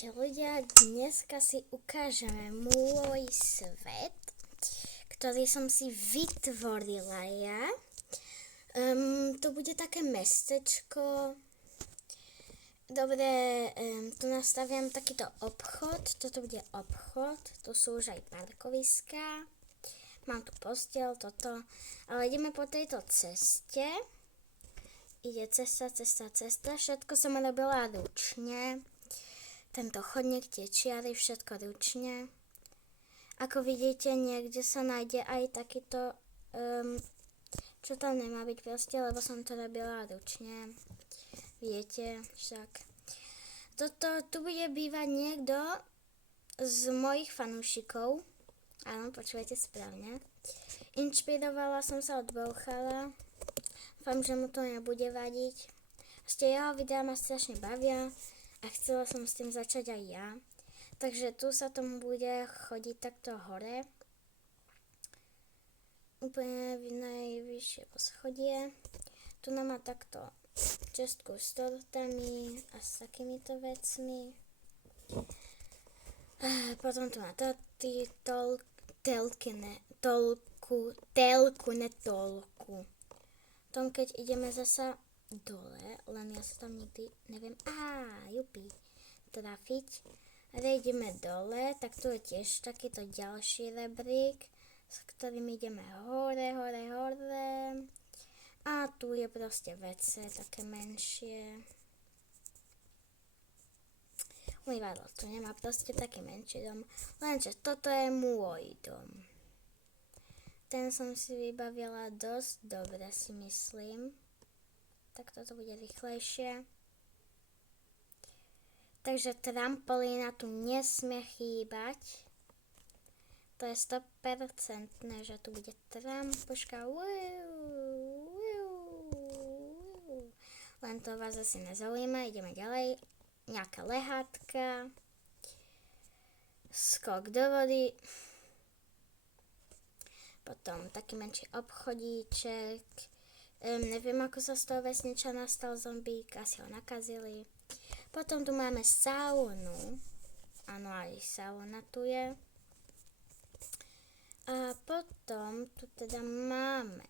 Ahojte ľudia, dneska si ukážeme môj svet, ktorý som si vytvorila ja. To bude také mestečko. Dobre, tu nastaviam takýto obchod, toto bude obchod, tu sú už aj parkoviská. Mám tu posteľ, toto, ale ideme po tejto ceste. Ide cesta, všetko som robila ručne. Tento chodník, tie čiary, všetko ručne. Ako vidíte, niekde sa nájde aj takýto, čo tam nemá byť proste, lebo som to robila ručne. Viete, však. Tu bude bývať niekto z mojich fanúšikov. Áno, počúvajte správne. Inšpirovala som sa od Bouchala. Dúfam, že mu to nebude vadiť. Jeho videá ma strašne bavia. A chcela som s tým začať aj ja. Takže tu sa tomu bude chodiť takto hore. Úplne v najvyššie poschodie. Tu nám má takto čestku s tortami a s takýmito vecmi. Potom tu má telku. Tom, keď ideme zasa dole, len ja sa tam nikdy neviem, trafiť. Ale ideme dole, tak tu je tiež takýto ďalší rebrík, s ktorým ideme hore. A tu je proste WC, také menšie. Umývadlo tu nemá, proste taký menší dom, lenže toto je môj dom. Ten som si vybavila dosť dobre, si myslím. Tak toto bude rýchlejšie. Takže trampolína tu nesmie chýbať. To je 100%, že tu bude trampoška. Len to vás asi nezaujíma, ideme ďalej. Nejaká lehátka. Skok do vody. Potom taký menší obchodíček. Neviem, ako sa z toho vesničana stal zombík, asi ho nakazili. Potom tu máme saunu. Áno, aj sauna tu je. A potom tu teda máme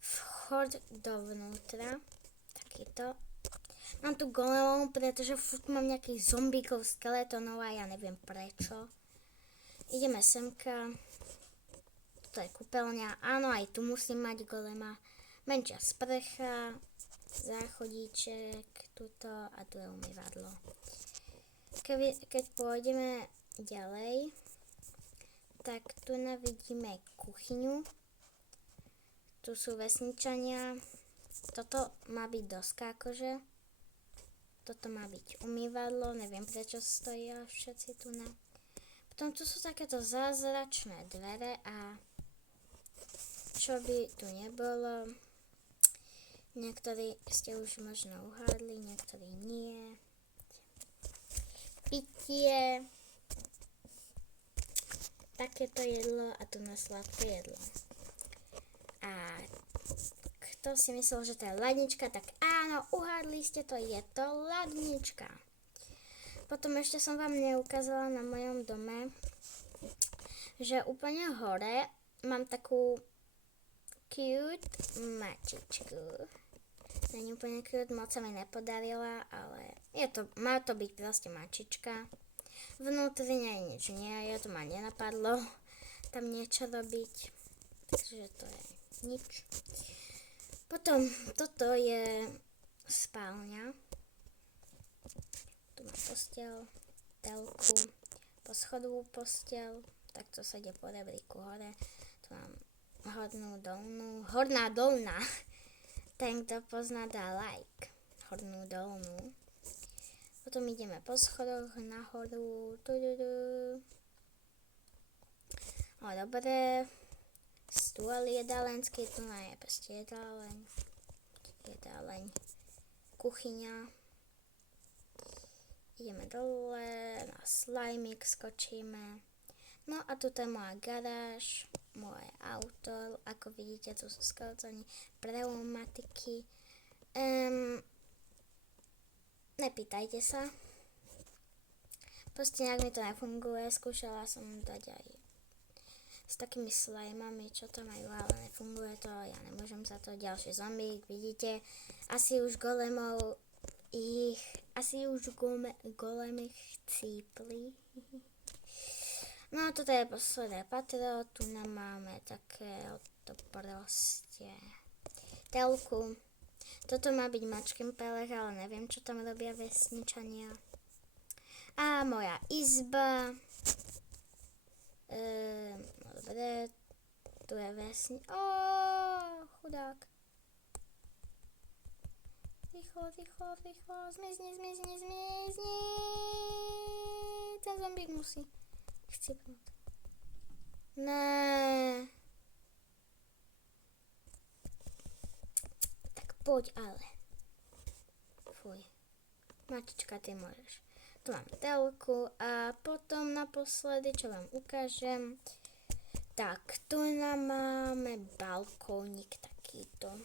vchod dovnútra. Takýto. Mám tu golemov, pretože furt mám nejakých zombíkov, skeletónov a ja neviem prečo. Ideme semka. To je kúpeľňa. Áno, aj tu musím mať golema. Menšia sprcha, záchodíček, tuto a tu je umývadlo. Keď pôjdeme ďalej, tak tu vidíme kuchyňu. Tu sú vesničania. Toto má byť doska akože. Toto má byť umývadlo. Neviem, prečo stojí všetci tu na. Potom tu sú takéto zázračné dvere a čo by tu nebolo. Niektorí ste už možno uhádli, niektorí nie. Pitie. Takéto jedlo a tu na sladké jedlo. A kto si myslel, že to je ladnička, tak áno, uhádli ste to, je to ladnička. Potom ešte som vám neukázala na mojom dome, že úplne hore mám takú cute mačičku. Není úplne cute, moc sa mi nepodarila, ale má to byť proste mačička. Vnútri nič nie je, to ma nenapadlo tam niečo robiť, takže to je nič. Potom toto je spálňa. Tu má posteľ, telku, poschodovú posteľ, takto sa ide po rebríku hore. Tu mám horná dolná. Ten, kto pozná, dá like. Hornú dolnú. Potom ideme po schodoch nahoru. Dobre. Stôl jedálenský, tu je proste jedáleň. Kuchyňa. Ideme dole, na slajmík skočíme. No a tu je moja garáž, moje auto, ako vidíte, tu sú skeletoni, pneumatiky. Nepýtajte sa, Proste nejak mi to nefunguje, skúšala som dať aj s takými slajmami, čo tam majú, ale nefunguje to, ja nemôžem za to. Ďalší zombík, vidíte, asi už golemov golemy chcípli. No toto je posledné patro, tu nám máme takéto proste telku. Toto má byť mačkin pelech, ale neviem, čo tam robia vesničania. A moja izba. No dobre, tu je chudák. Rýchlo, zmizni. Ten zombík musí chcípnúť. Ne. Tak poď ale. Fuj. Mačička, ty môžeš. Tu mám telku a potom naposledy, čo vám ukážem, tak tu nám máme balkónik takýto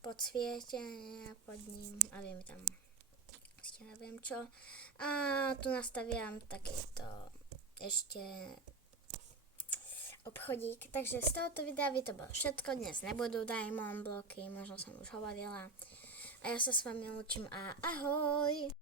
podsvietenie pod ním a viem tam ešte neviem čo. A tu nastaviam takýto ešte obchodík. Takže z tohoto videa by to bolo všetko. Dnes nebudú diamond bloky, možno som už hovorila. A ja sa s vami učím a ahoj!